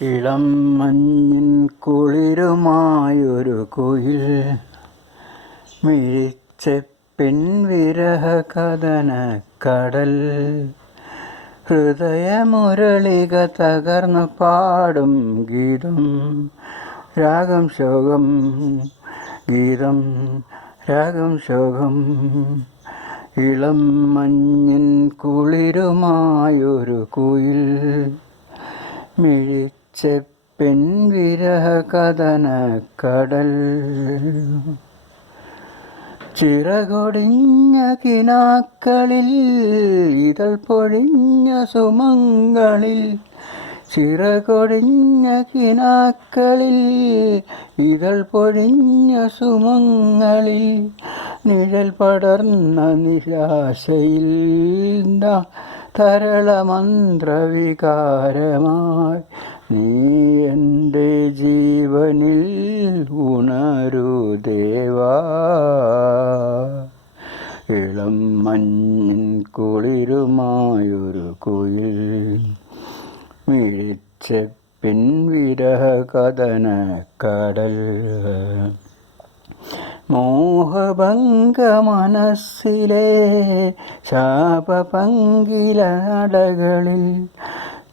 ഇളം മഞ്ഞിൻ കുളിരുമായൊരു കുയിൽ മിഴിച്ചെപ്പിൻ വിരഹ കഥനക്കടൽ ഹൃദയമുരളിക തകർന്നു പാടും ഗീതം രാഗം ശോകം ഗീതം രാഗം ശോകം. ഇളം മഞ്ഞിൻ കുളിരുമായൊരു കുയിൽ മിഴിച്ചെപ്പിൻ വിരഹ കഥനക്കടൽ ചിറകൊടിഞ്ഞ കിനാക്കളിൽ ഇതൾ പൊഴിഞ്ഞ സുമങ്ങളിൽ ചിറകൊടിഞ്ഞ കിനാക്കളിൽ ഇതൾ പൊഴിഞ്ഞ സുമങ്ങളിൽ നിഴൽ പടർന്ന നിരാശയിൽ തരളമന്ത്രവികാരമായി നീ എൻ്റെ ജീവനിൽ ഉണരൂ ദേവാ. ഇളം മഞ്ഞിൻ കുളിരുമായൊരു കുയിൽ മിഴിച്ചെപ്പിൻ വിരഹ കഥനക്കടൽ മോഹഭംഗ മനസ്സിലെ ശാപപങ്കിലടകളിൽ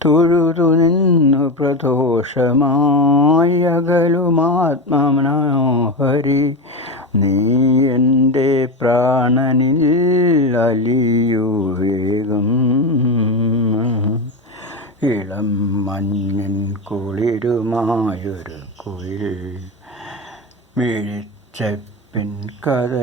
തൊഴുതു നിന്നു പ്രദോഷമായി അകലുമാത്മമനോഹരി നീ എൻ്റെ പ്രാണനിൽ അലിയൂ വേഗം. ഇളം മഞ്ഞിൻ കുളിരുമായൊരു കുയിൽ മിഴിച്ചെപ്പിൻ കഥനക്കടൽ